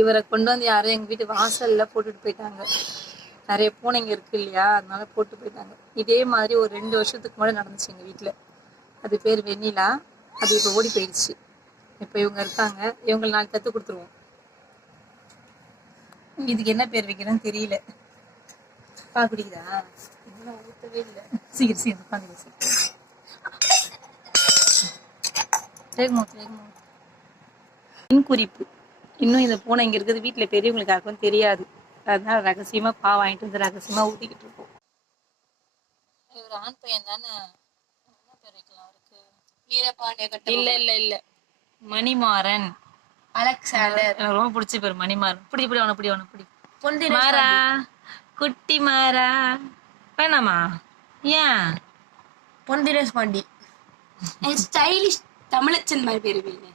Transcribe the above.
இவரை கொண்டு வந்து யாரும் எங்கள் வீட்டு வாசல்ல போட்டுட்டு போயிட்டாங்க. நிறைய பூனைங்க இருக்கு இல்லையா, அதனால போட்டு போயிட்டாங்க. இதே மாதிரி ஒரு 2 வருஷத்துக்கு முன்னாடி நடந்துச்சு எங்கள் வீட்டில். அது பேர் வெண்ணிலா. அது இப்போ ஓடி போயிடுச்சு. இப்போ இவங்க இருக்காங்க. இவங்களை நாளைக்கு கற்றுக் கொடுத்துருவோம். இதுக்கு என்ன பேர் வைக்கிறேன்னு தெரியல. குடிக்குதா? இன்னும் ஊற்றவே இல்லை. சீக்கிரம் சீக்கிரம் உட்காந்து சீக்கிரம். குறிப்பு, இன்னும் இந்த பூனை இங்க இருக்குது. வீட்டுல பெரியவங்களுக்கு யாருக்கும் தெரியாது. அதனால ரகசியமா பால் வாங்கிட்டு வந்து ரகசியமா ஊத்திக்கிட்டு இருக்கோம். இவர் ஆண் பையன் தானே, என்ன பேர் வைக்கலாம் அவருக்கு? வீரபாண்டிய. இல்ல இல்ல இல்ல, மணிமாறன். அலெக்சாண்டர். எனக்கு ரொம்ப பிடிச்ச பேர் மணிமாறன். பிடி அவனை பிடி. மாறா, குட்டி மாறா வேணாமா? ஏன்? பொன்தினேஷ் பாண்டி. ஸ்டைலிஷ் தமிழச்சன் மாதிரி பேரு.